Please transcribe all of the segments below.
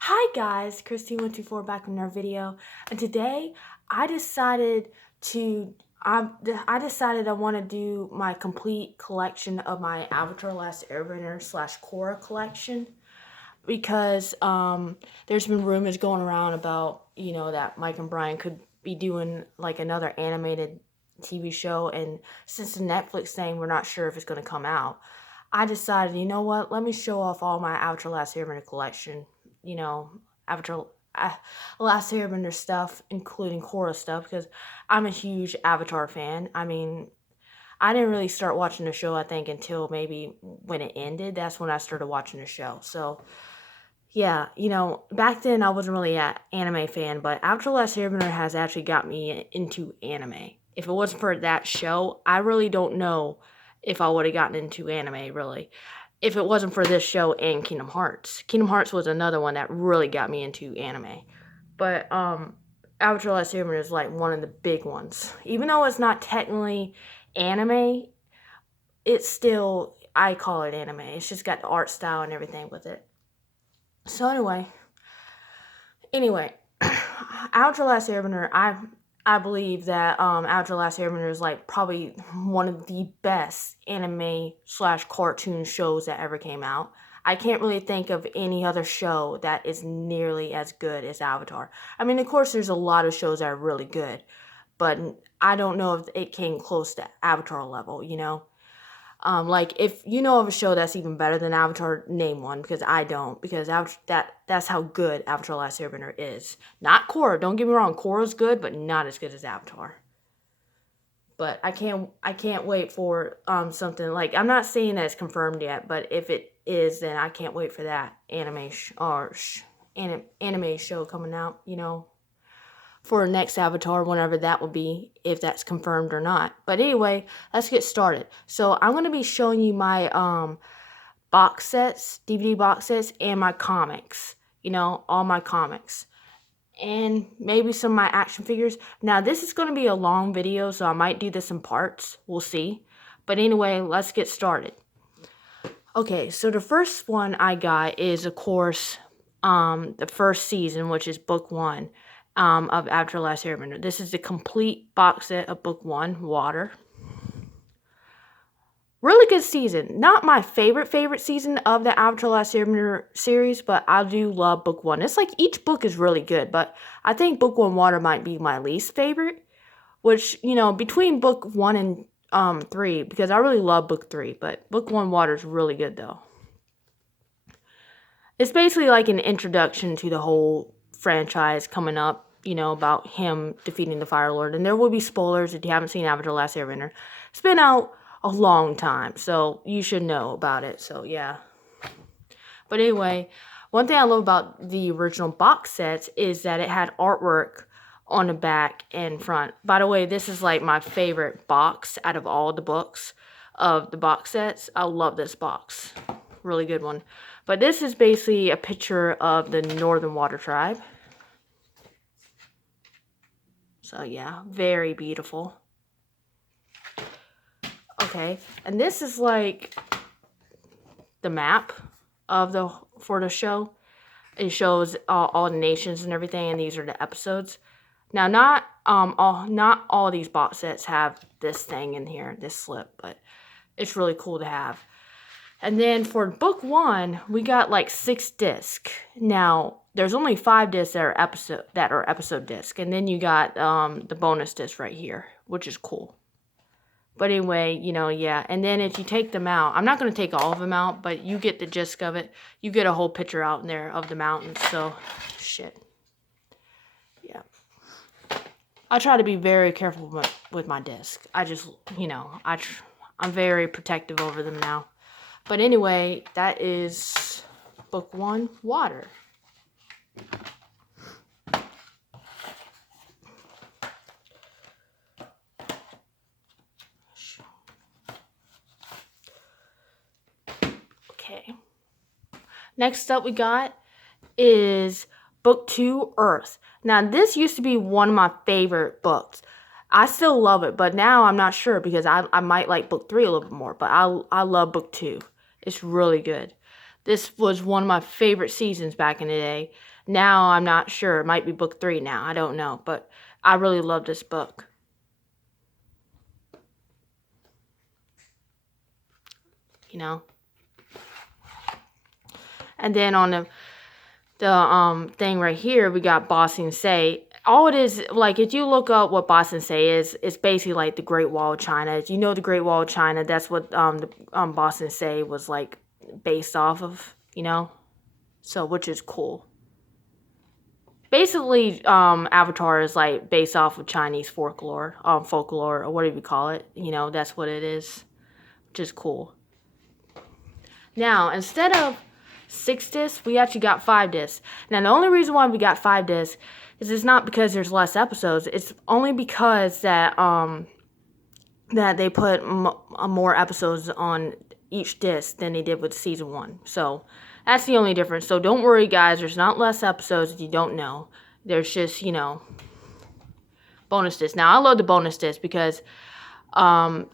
Hi guys, Christine124 back with another video, and today I decided to I decided I want to do my complete collection of my Avatar: Last Airbender / Korra collection because there's been rumors going around about that Mike and Brian could be doing like another animated TV show, and since the Netflix thing we're not sure if it's going to come out. I decided, you know what, let me show off all my Avatar: Last Airbender collection, you know, Avatar Last Airbender stuff, including Korra stuff, because I'm a huge Avatar fan. I mean, I didn't really start watching the show, I think, until maybe when it ended. That's when I started watching the show. So, yeah, back then I wasn't really an anime fan, but Avatar: Last Airbender has actually got me into anime. If it wasn't for that show, I really don't know if I would have gotten into anime, really. If it wasn't for this show and Kingdom Hearts. Kingdom Hearts was another one that really got me into anime. But Avatar: Last Airbender is like one of the big ones. Even though it's not technically anime, it's still, I call it anime. It's just got the art style and everything with it. So anyway, Avatar: Last Airbender, I believe that Avatar: Last Airbender is like probably one of the best anime / cartoon shows that ever came out. I can't really think of any other show that is nearly as good as Avatar. I mean, of course, there's a lot of shows that are really good, but I don't know if it came close to Avatar level. Like, if you know of a show that's even better than Avatar, name one, because I don't. Because that's how good Avatar: Last Airbender is. Not Korra. Don't get me wrong. Korra's good, but not as good as Avatar. But I can't wait for something like, I'm not saying that it's confirmed yet, but if it is, then I can't wait for that anime show coming out. For next Avatar, whenever that will be, if that's confirmed or not. But anyway, let's get started. So I'm going to be showing you my box sets, DVD box sets, and my comics. All my comics. And maybe some of my action figures. Now, this is going to be a long video, so I might do this in parts. We'll see. But anyway, let's get started. Okay, so the first one I got is, of course, the first season, which is book 1. Of Avatar: Last Airbender. This is the complete box set of book 1, Water. Really good season. Not my favorite season of the Avatar: Last Airbender series, but I do love book 1. It's like each book is really good, but I think book 1, Water, might be my least favorite. Which, between book 1 and 3, because I really love book 3, but book 1, Water is really good though. It's basically like an introduction to the whole franchise coming up. About him defeating the Fire Lord. And there will be spoilers if you haven't seen Avatar: Last Airbender. It's been out a long time, so you should know about it. So, yeah. But anyway, one thing I love about the original box sets is that it had artwork on the back and front. By the way, this is like my favorite box out of all the books of the box sets. I love this box. Really good one. But this is basically a picture of the Northern Water Tribe. So, yeah, very beautiful. Okay, and this is like the map for the show. It shows all the nations and everything, and these are the episodes. Now, not all these box sets have this thing in here, this slip, but it's really cool to have. And then for book 1, we got like 6 discs. Now, there's only 5 discs that are episode discs, and then you got the bonus disc right here, which is cool. But anyway, yeah. And then if you take them out, I'm not going to take all of them out, but you get the gist of it. You get a whole picture out in there of the mountains. So, shit. Yeah. I try to be very careful with my disc. I just, I'm very protective over them now. But anyway, that is book 1, Water. Okay. Next up we got is book 2, Earth. Now, this used to be one of my favorite books. I still love it, but now I'm not sure because I might like book 3 a little bit more. But I love book 2. It's really good. This was one of my favorite seasons back in the day. Now I'm not sure. It might be book 3 now. I don't know. But I really love this book. You know? And then on the thing right here, we got Ba Sing Se. All it is, like, if you look up what Ba Sing Se is, it's basically like the Great Wall of China. If you know the Great Wall of China, that's what Ba Sing Se was like based off of, you know? So, which is cool. Basically, Avatar is like based off of Chinese folklore, or whatever you call it. You know, that's what it is, which is cool. Now, instead of 6 discs, we actually got 5 discs. Now, the only reason why we got 5 discs is it's not because there's less episodes. It's only because that that they put more episodes on each disc than they did with season 1. So that's the only difference. So don't worry, guys. There's not less episodes if you don't know. There's just, you know, bonus discs. Now, I love the bonus discs because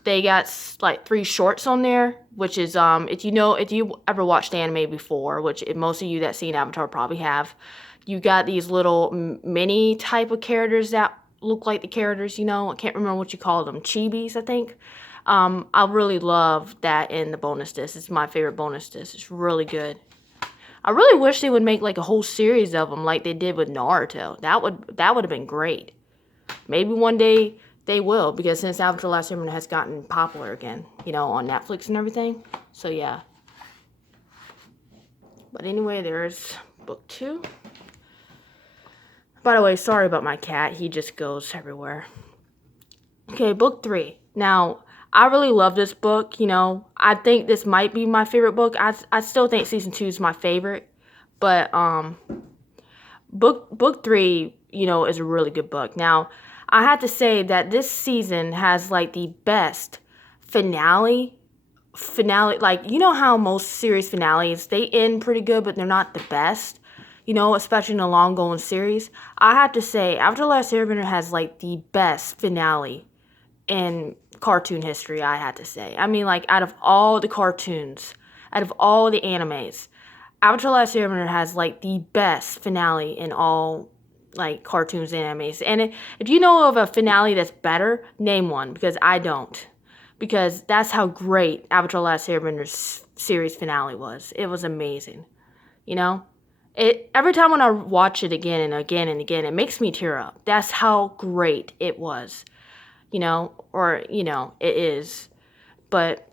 they got like 3 shorts on there, which is if you ever watched anime before, which most of you that seen Avatar probably have, you got these little mini type of characters that look like the characters, you know. I can't remember what you call them, chibis, I think. I really love that in the bonus disc. It's my favorite bonus disc. It's really good. I really wish they would make like a whole series of them like they did with Naruto. That would have been great. Maybe one day they will, because since Avatar: The Last Airbender has gotten popular again, you know, on Netflix and everything. So yeah. But anyway, there's book 2. By the way, sorry about my cat. He just goes everywhere. Okay, book 3. Now, I really love this book, you know. I think this might be my favorite book. I still think season 2 is my favorite. But book 3, you know, is a really good book. Now, I have to say that this season has like the best finale, like, you know how most series finales, they end pretty good, but they're not the best, you know, especially in a long going series. I have to say, Avatar: The Last Airbender has like the best finale in cartoon history, I had to say. I mean, like, out of all the cartoons, out of all the animes, Avatar: The Last Airbender has like the best finale in all like cartoons and animes. And if you know of a finale that's better, name one, because I don't. Because that's how great Avatar: The Last Airbender's series finale was. It was amazing. You know? Every time when I watch it again and again and again, it makes me tear up. That's how great it was. You know? Or, you know, it is. But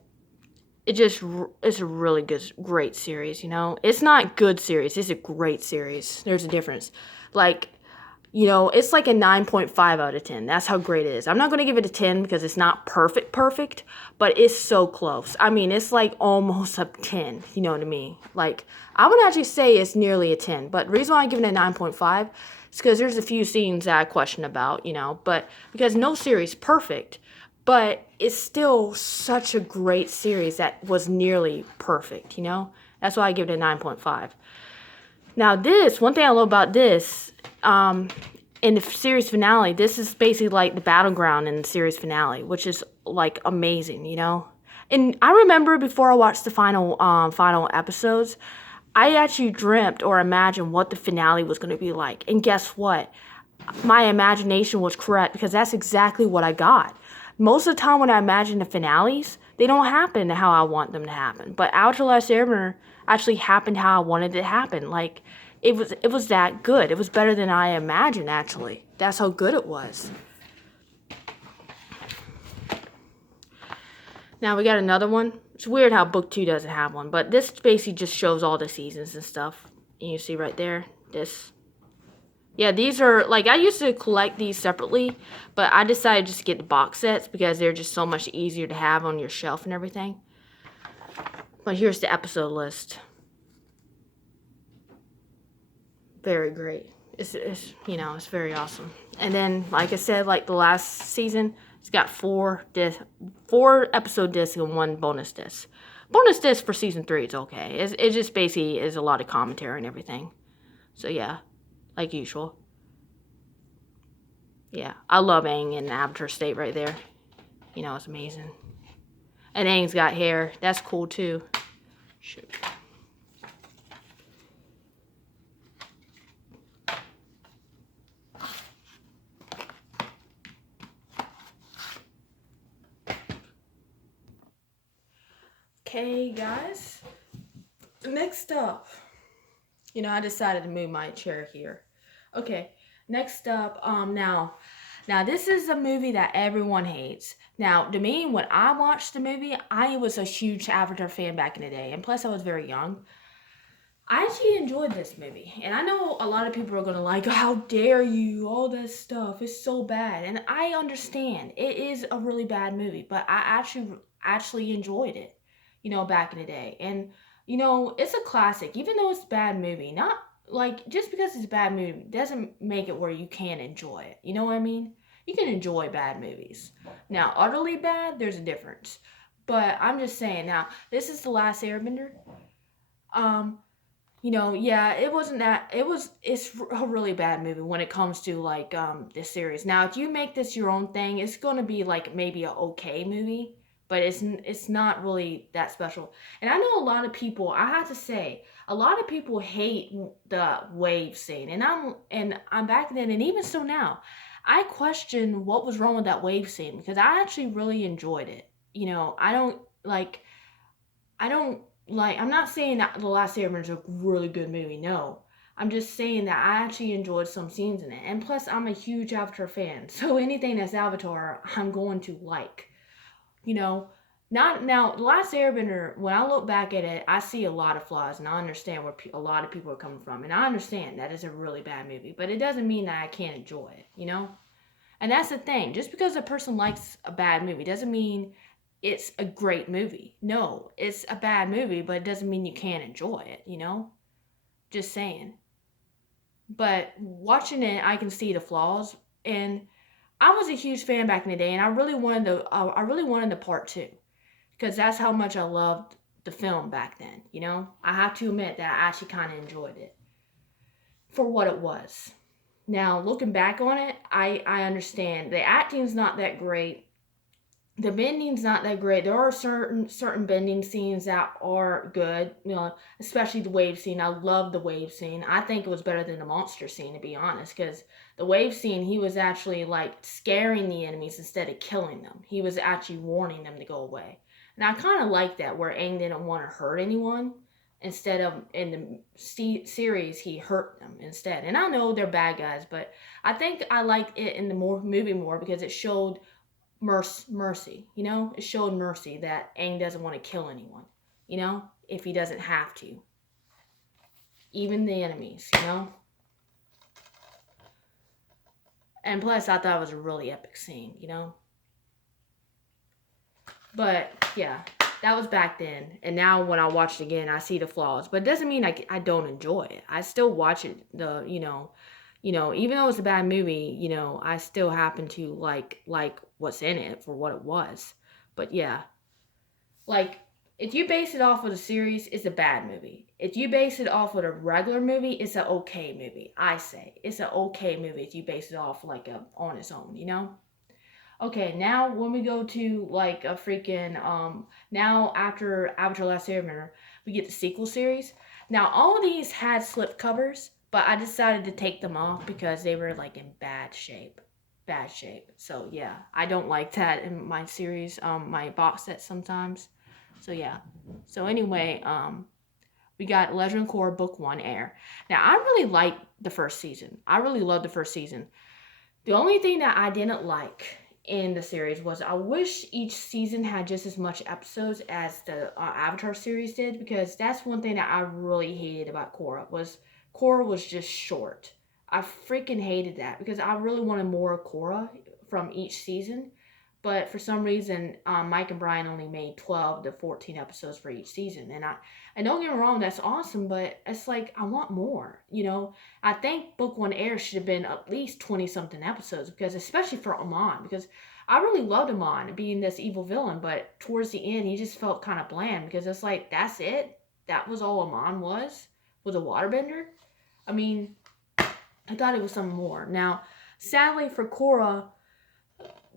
it's a really great series, you know? It's not good series. It's a great series. There's a difference. Like, you know, it's like a 9.5 out of 10. That's how great it is. I'm not going to give it a 10 because it's not perfect, but it's so close. I mean, it's like almost a 10, you know what I mean? Like, I would actually say it's nearly a 10, but the reason why I give it a 9.5 is because there's a few scenes that I question about, you know, but because no series perfect, but it's still such a great series that was nearly perfect, you know? That's why I give it a 9.5. Now this, one thing I love about this, in the series finale, this is basically like the battleground in the series finale, which is like amazing, you know? And I remember before I watched the final episodes, I actually dreamt or imagined what the finale was going to be like. And guess what? My imagination was correct, because that's exactly what I got. Most of the time when I imagine the finales, they don't happen how I want them to happen. But Avatar: The Last Airbender actually happened how I wanted it to happen. Like, it was that good. It was better than I imagined, actually. That's how good it was. Now we got another one. It's weird how book 2 doesn't have one, but this basically just shows all the seasons and stuff. And you see right there, this. Yeah, these are, like, I used to collect these separately, but I decided just to get the box sets because they're just so much easier to have on your shelf and everything. But here's the episode list. Very great. It's you know, it's very awesome. And then, like I said, like the last season, it's got 4 episode discs and 1 bonus disc. Bonus disc for season 3 is okay. It just basically is a lot of commentary and everything. So yeah, like usual. Yeah, I love Aang in the Avatar state right there. You know, it's amazing. And Aang's got hair. That's cool too. Shoot. Okay, guys. Next up, I decided to move my chair here. Okay, next up, now this is a movie that everyone hates. Now, to me, when I watched the movie, I was a huge Avatar fan back in the day, and plus I was very young. I actually enjoyed this movie, and I know a lot of people are gonna like, how dare you, all this stuff, it's so bad, and I understand it is a really bad movie, but I actually enjoyed it, back in the day, and it's a classic, even though it's a bad movie. Not like just because it's a bad movie doesn't make it where you can't enjoy it. You know what I mean? You can enjoy bad movies. Now, utterly bad, there's a difference, but I'm just saying. Now, this is the last Airbender. Um, yeah, it wasn't that. It's a really bad movie when it comes to like this series. Now, if you make this your own thing, it's gonna be like maybe a okay movie, but it's not really that special. And I know a lot of people. I have to say, a lot of people hate the wave scene, and I'm back then, and even still now, I question what was wrong with that wave scene because I actually really enjoyed it. I don't I'm not saying that The Last Airbender is a really good movie, no. I'm just saying that I actually enjoyed some scenes in it. And plus, I'm a huge Avatar fan. So anything that's Avatar, I'm going to like. You know, not now, The Last Airbender, when I look back at it, I see a lot of flaws and I understand where a lot of people are coming from. And I understand that it's a really bad movie, but it doesn't mean that I can't enjoy it? And that's the thing. Just because a person likes a bad movie doesn't mean it's a great movie. No, it's a bad movie, but it doesn't mean you can't enjoy it? Just saying. But watching it, I can see the flaws, and I was a huge fan back in the day, and I really wanted the part two because that's how much I loved the film back then. I have to admit that I actually kind of enjoyed it for what it was. Now, looking back on it, I understand the acting's not that great. The bending's not that great. There are certain bending scenes that are good, especially the wave scene. I love the wave scene. I think it was better than the monster scene, to be honest, because the wave scene, he was actually like scaring the enemies instead of killing them. He was actually warning them to go away. And I kind of like that, where Aang didn't want to hurt anyone. Instead of in the series, he hurt them instead. And I know they're bad guys, but I think I liked it in the movie more because it showed mercy. It showed mercy that Aang doesn't want to kill anyone. If he doesn't have to, even the enemies. And plus, I thought it was a really epic scene. But yeah, that was back then, and now when I watch it again, I see the flaws. But it doesn't mean I don't enjoy it. I still watch it. Even though it's a bad movie, I still happen to like what's in it for what it was. But yeah, like if you base it off of the series, it's a bad movie. If you base it off of a regular movie, it's an okay movie. I say it's an okay movie if you base it off like on its own. Okay, now when we go to like a freaking now after Avatar: Last Airbender, we get the sequel series. Now all of these had slip covers, but I decided to take them off because they were like in bad shape. Bad shape. So yeah, I don't like that in my series, my box set sometimes. So yeah. So anyway, we got Legend of Korra Book 1 Air. Now I really liked the first season. I really loved the first season. The only thing that I didn't like in the series was I wish each season had just as much episodes as the Avatar series did, because that's one thing that I really hated about Korra was just short. I freaking hated that because I really wanted more Korra from each season. But for some reason, Mike and Brian only made 12 to 14 episodes for each season. And don't get me wrong, that's awesome, but it's like, I want more. I think Book 1 Air should have been at least 20 something episodes, because especially for Amon, because I really loved Amon being this evil villain, but towards the end, he just felt kind of bland, because it's like, that's it? That was all Amon was a waterbender? I mean, I thought it was something more. Now, sadly for Korra,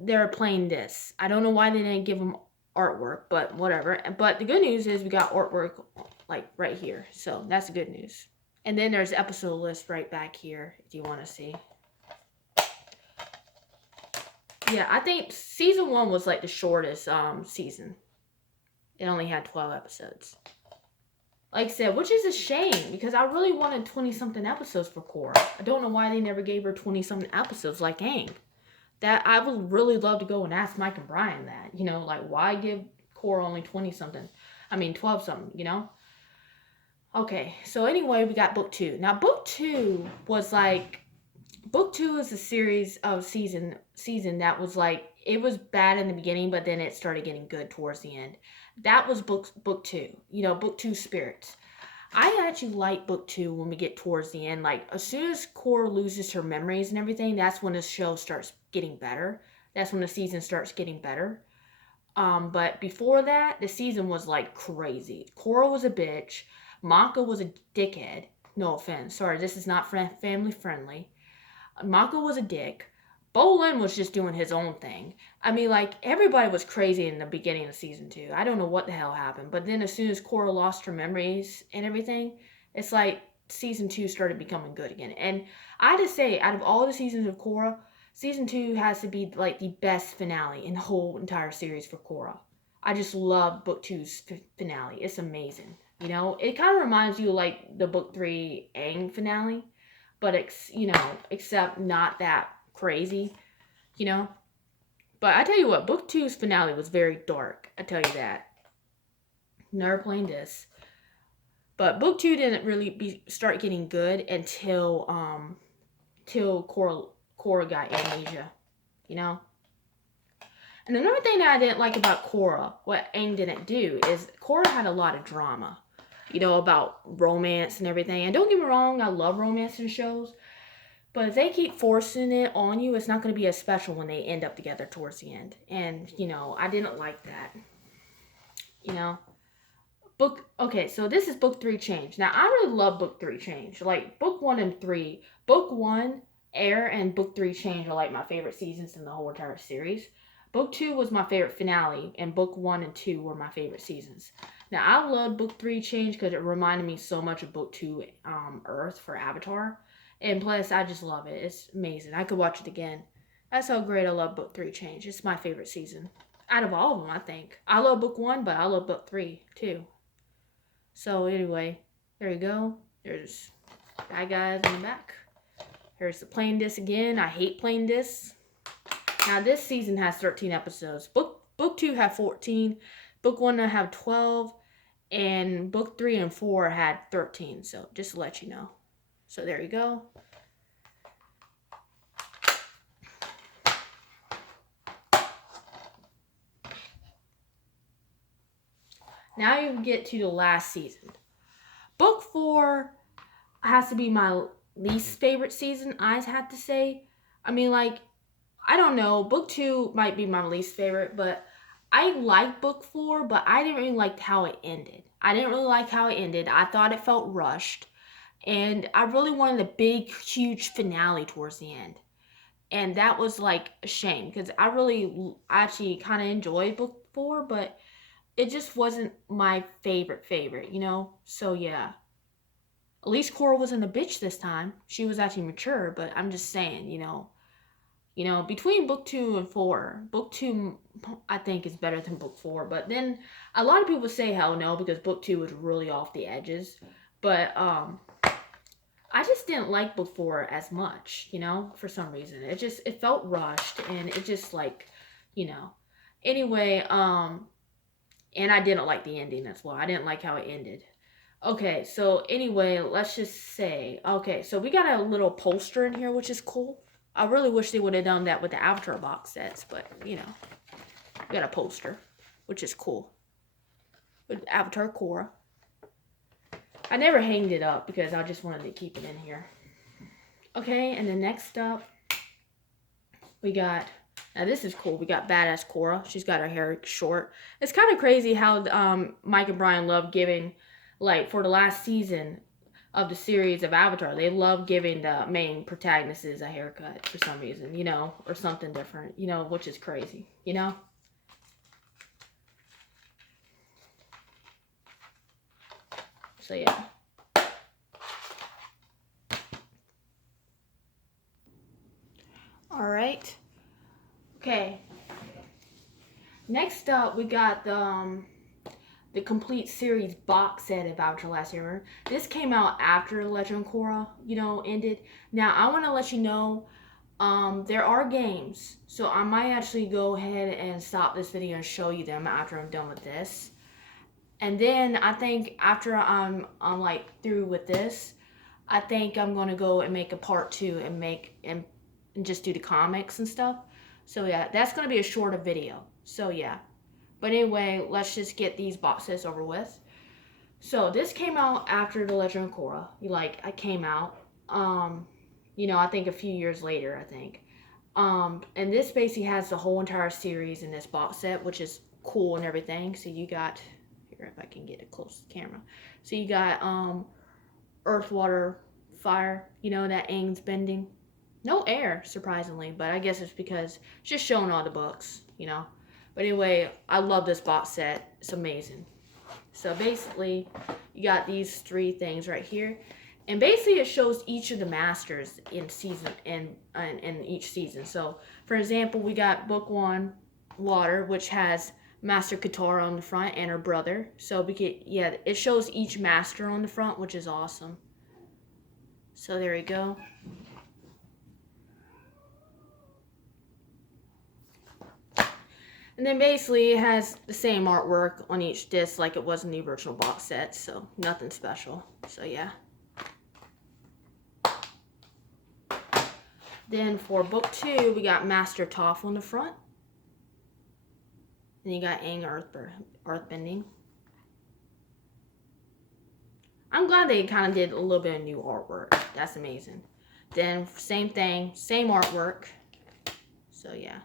they're playing this. I don't know why they didn't give them artwork, but whatever. But the good news is we got artwork like right here. So that's the good news. And then there's episode list right back here if you want to see. Yeah, I think season 1 was like the shortest season. It only had 12 episodes. Like I said, which is a shame because I really wanted 20-something episodes for Korra. I don't know why they never gave her 20-something episodes like Aang. That I would really love to go and ask Mike and Brian that. Like why give Korra only 20-something? I mean 12-something. Okay, so anyway, we got book 2. Now book 2 was like book 2 is a series of season that was like it was bad in the beginning, but then it started getting good towards the end. That was book 2. Book 2 Spirits. I actually like book 2 when we get towards the end. Like as soon as Korra loses her memories and everything, that's when the show starts getting better. That's when the season starts getting better. But before that, the season was like crazy. Korra was a bitch. Mako was a dickhead. No offense. Sorry, this is not family friendly. Mako was a dick. Bolin was just doing his own thing. I mean, like, everybody was crazy in the beginning of season 2. I don't know what the hell happened. But then as soon as Korra lost her memories and everything, it's like season 2 started becoming good again. And I just say, out of all the seasons of Korra, season 2 has to be, like, the best finale in the whole entire series for Korra. I just love book 2's finale. It's amazing. It kind of reminds you of, like, the book 3 Aang finale. But, except not that crazy, you know? But I tell you what, book 2's finale was very dark. I tell you that. Never playing this. But book 2 didn't really start getting good until till Korra got amnesia, And another thing that I didn't like about Korra, what Aang didn't do, is Korra had a lot of drama, about romance and everything. And don't get me wrong, I love romance in shows. But if they keep forcing it on you, it's not going to be as special when they end up together towards the end. And, I didn't like that. Okay, so this is book 3 Change. Now, I really love book 3 Change. Like, book 1 and 3. Book 1, Air, and book 3 Change are like my favorite seasons in the whole entire series. Book 2 was my favorite finale, and book 1 and 2 were my favorite seasons. Now, I love book 3 Change because it reminded me so much of book 2 Earth for Avatar. And plus, I just love it. It's amazing. I could watch it again. That's how great I love book 3 Change. It's my favorite season. Out of all of them, I think. I love book 1, but I love book 3, too. So, anyway, there you go. There's bad guys in the back. Here's the plain disc again. I hate plain discs. Now, this season has 13 episodes. Book 2 had 14. Book 1 have 12. And book 3 and 4 had 13. So, just to let you know. So there you go. Now you get to the last season. Book 4 has to be my least favorite season, I have to say. I mean, like, I don't know. Book 2 might be my least favorite, but I like book 4, but I didn't really like how it ended. I thought it felt rushed. And I really wanted a big, huge finale towards the end. And that was like a shame because I actually kind of enjoyed book 4, but it just wasn't my favorite, So yeah. At least Korra wasn't a bitch this time. She was actually mature, but I'm just saying, between book 2 and 4, book 2 I think is better than book 4. But then a lot of people say hell no because book 2 was really off the edges. But I just didn't like book 4 as much, for some reason. It felt rushed and it just like, Anyway, and I didn't like the ending as well. I didn't like how it ended. Okay, so anyway, let's just say, okay, so we got a little poster in here, which is cool. I really wish they would have done that with the Avatar box sets, but, we got a poster, which is cool. With Avatar Korra. I never hanged it up because I just wanted to keep it in here. Okay, and then next up, we got, now this is cool. We got Badass Korra. She's got her hair short. It's kind of crazy how Mike and Brian love giving, like, for the last season of the series of Avatar, they love giving the main protagonists a haircut for some reason, or something different, which is crazy, So, yeah. All right. Okay. Next up, we got the the complete series box set of Avatar: Last Airbender. This came out after Legend of Korra, ended. Now I want to let you know, there are games, so I might actually go ahead and stop this video and show you them after I'm done with this. And then I think after I'm like through with this, I think I'm gonna go and make a part 2 and just do the comics and stuff. So yeah, that's gonna be a shorter video. So yeah. But anyway, let's just get these box sets over with. So this came out after The Legend of Korra. I came out. I think a few years later, I think. And this basically has the whole entire series in this box set, which is cool and everything. So you got, here if I can get it close to the camera. So you got earth, water, fire, that Aang's bending. No air, surprisingly, but I guess it's because it's just showing all the books, But anyway, I love this box set. It's amazing. So basically, you got these 3 things right here. And basically it shows each of the masters in each season. So for example, we got book 1, Water, which has Master Katara on the front and her brother. So it shows each master on the front, which is awesome. So there we go. And then basically it has the same artwork on each disc like it was in the original box set, so nothing special. So yeah. Then for book 2, we got Master Toph on the front. Then you got Aang Earthbending. I'm glad they kind of did a little bit of new artwork. That's amazing. Then same thing, same artwork. So yeah.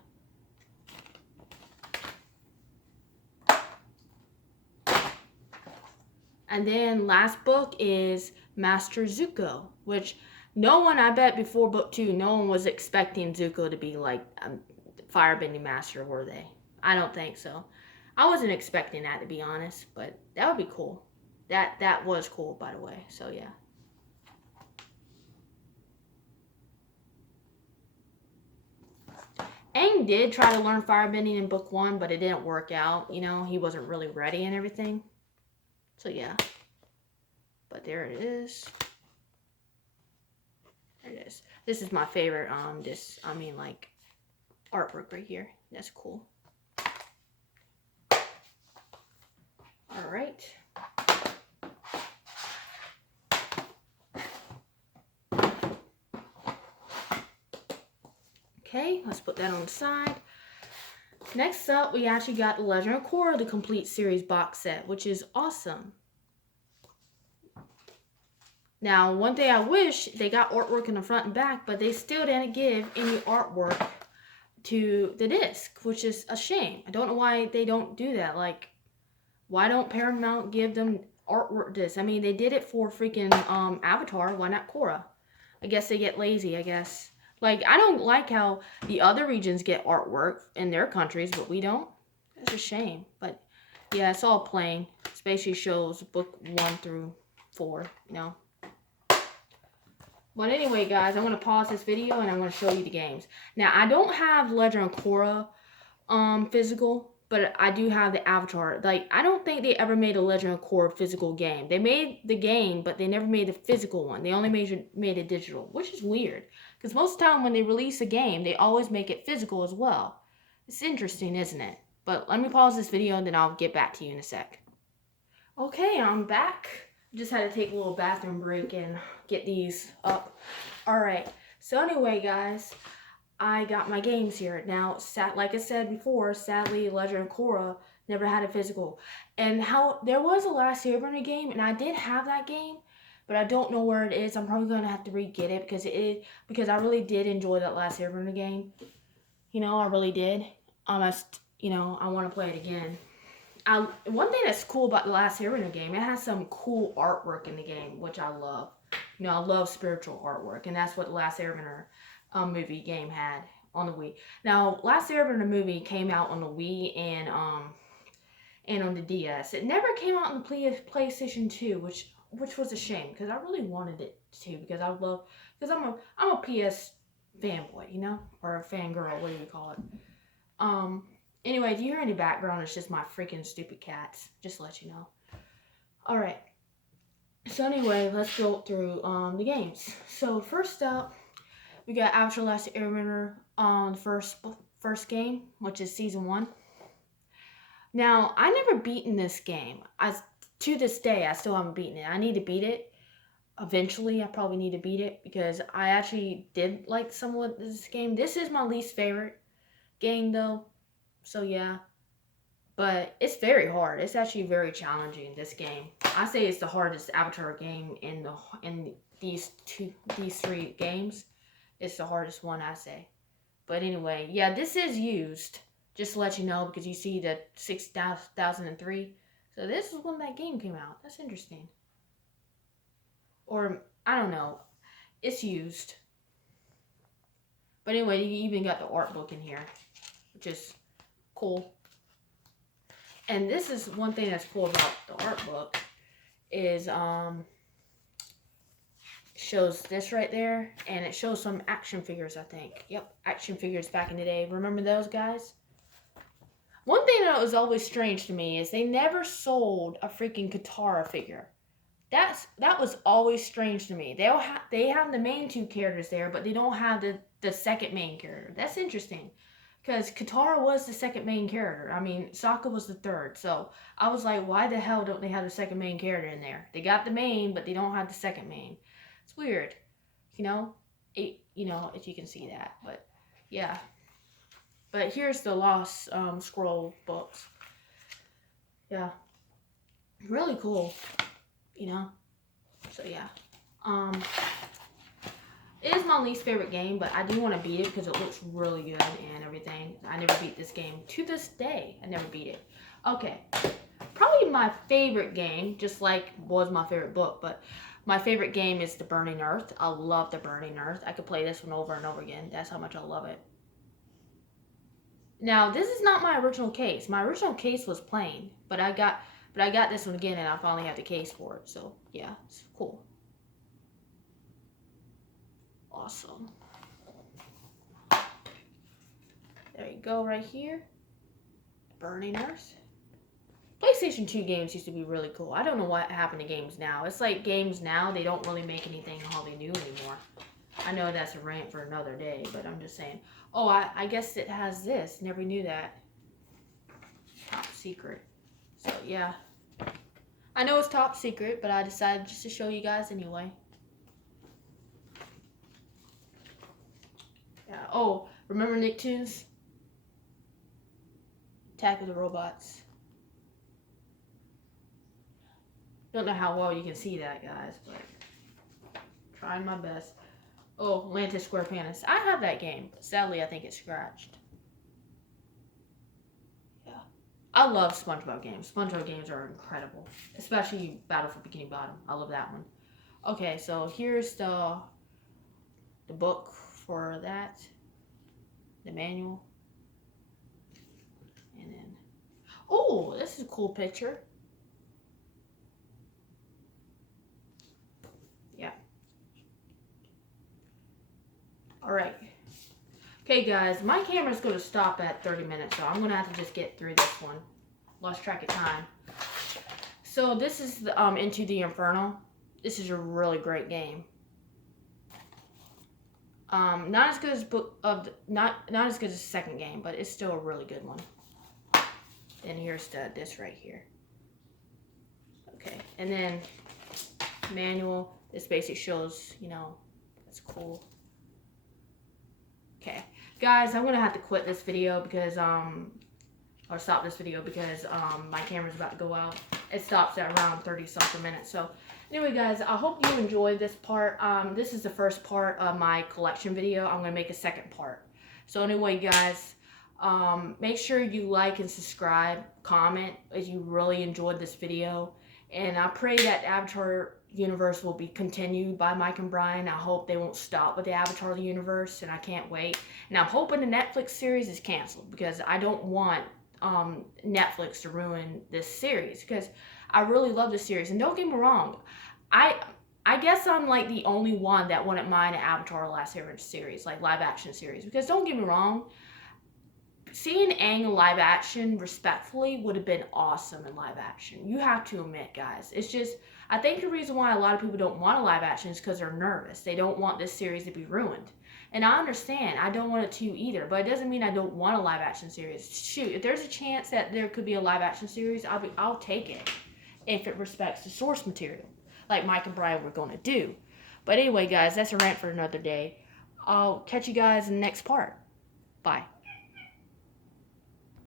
And then last book is Master Zuko, which no one, I bet before book 2, no one was expecting Zuko to be like a firebending master, were they? I don't think so. I wasn't expecting that, to be honest, but that would be cool. That was cool, by the way, so yeah. Aang did try to learn firebending in book 1, but it didn't work out, he wasn't really ready and everything. So yeah, but there it is. There it is. This is my favorite, artwork right here. That's cool. All right. Okay, let's put that on the side. Next up, we actually got The Legend of Korra, the complete series box set, which is awesome. Now, one thing I wish, they got artwork in the front and back, but they still didn't give any artwork to the disc, which is a shame. I don't know why they don't do that. Like, why don't Paramount give them artwork discs? I mean, they did it for freaking Avatar. Why not Korra? I guess they get lazy, I guess. Like, I don't like how the other regions get artwork in their countries, but we don't. It's a shame. But, yeah, it's all plain. It basically shows book 1 through 4, But anyway, guys, I'm going to pause this video and I'm going to show you the games. Now, I don't have Legend of Korra physical, but I do have the Avatar. Like, I don't think they ever made a Legend of Korra physical game. They made the game, but they never made the physical one. They only made it digital, which is weird. Because most of the time when they release a game, they always make it physical as well. It's interesting, isn't it? But let me pause this video and then I'll get back to you in a sec. Okay, I'm back. Just had to take a little bathroom break and get these up. Alright, so anyway, guys, I got my games here. Now, like I said before, sadly, Legend of Korra never had a physical. And there was a Last Airbender game, and I did have that game, but I don't know where it is. I'm probably going to have to re-get it because I really did enjoy that Last Airbender game. I really did. I want to play it again. One thing that's cool about the Last Airbender game, it has some cool artwork in the game, which I love. I love spiritual artwork, and that's what the Last Airbender movie game had on the Wii. Now, Last Airbender movie came out on the Wii and on the DS. It never came out on the PlayStation 2, which was a shame because I really wanted it to because I'm a PS fanboy, or a fangirl, what do you call it? Anyway, do you hear any background? It's just my freaking stupid cats. Just to let you know. Alright. So anyway, let's go through the games. So first up, we got Avatar: Last Airbender on the first game, which is Season 1. Now, I never beaten this game. To this day, I still haven't beaten it. I need to beat it. Eventually, I probably need to beat it because I actually did like somewhat this game. This is my least favorite game, though. So yeah. But it's very hard. It's actually very challenging, this game. I say it's the hardest Avatar game in these three games. It's the hardest one, I say. But anyway, yeah, this is used. Just to let you know, because you see the 6003. So this is when that game came out. That's interesting. Or, I don't know. It's used. But anyway, you even got the art book in here, which is cool. And this is one thing that's cool about the art book is shows this right there, and it shows some action figures, I think. Yep, action figures back in the day. Remember those guys? One thing that was always strange to me is they never sold a freaking Katara figure. That was always strange to me. They have the main two characters there, but they don't have the second main character. That's interesting. Because Katara was the second main character. I mean, Sokka was the third. So I was like, why the hell don't they have the second main character in there? They got the main, but they don't have the second main. It's weird. You know? If you can see that. But, yeah. But here's the Lost Scroll books. Yeah. Really cool. So, yeah. It is my least favorite game, but I do want to beat it because it looks really good and everything. I never beat this game. To this day, I never beat it. Okay. Probably my favorite game, just like was my favorite book, but my favorite game is The Burning Earth. I love The Burning Earth. I could play this one over and over again. That's how much I love it. Now, this is not my original case. My original case was plain, but I got this one again, and I finally have the case for it. So, yeah, it's cool. Awesome. There you go, right here. Burning Earth. PlayStation 2 games used to be really cool. I don't know what happened to games now. It's like games now, they don't really make anything hardly new anymore. I know that's a rant for another day, but I'm just saying. Oh, I guess it has this. Never knew that. Top secret. So, yeah. I know it's top secret, but I decided just to show you guys anyway. Yeah. Oh, remember Nicktoons? Attack of the Robots. Don't know how well you can see that, guys, but trying my best. Oh, Atlantis Square Palace. I have that game, but sadly I think it's scratched. Yeah. I love SpongeBob games. SpongeBob games are incredible. Especially Battle for Bikini Bottom. I love that one. Okay, so here's the book for that. The manual. And then, oh, this is a cool picture. Yeah. Alright. Okay, guys, my camera's going to stop at 30 minutes, so I'm going to have to just get through this one. Lost track of time. So this is the, Into the Inferno. This is a really great game. Not as good as not as good as the second game, but it's still a really good one. And here's this right here. Okay, and then manual. This basically shows, that's cool. Okay, guys, I'm gonna have to quit this video because or stop this video because my camera's about to go out. It stops at around 30-something minutes. So anyway, guys, I hope you enjoyed this part. This is the first part of my collection video. I'm gonna make a second part. So anyway, guys, make sure you like and subscribe, comment if you really enjoyed this video, and I pray that Avatar universe will be continued by Mike and Brian. I hope they won't stop with the Avatar universe, and I can't wait. And I'm hoping the Netflix series is canceled because I don't want Netflix to ruin this series because I really love this series. And don't get me wrong, I guess I'm like the only one that wouldn't mind an Avatar Last Airbender series, like live action series, because don't get me wrong, seeing Aang in live action respectfully would have been awesome in live action. You have to admit, guys. It's just, I think the reason why a lot of people don't want a live action is because they're nervous. They don't want this series to be ruined. And I understand. I don't want it to either. But it doesn't mean I don't want a live action series. Shoot, if there's a chance that there could be a live action series, I'll take it if it respects the source material, like Mike and Brian were going to do. But anyway, guys, that's a rant for another day. I'll catch you guys in the next part. Bye.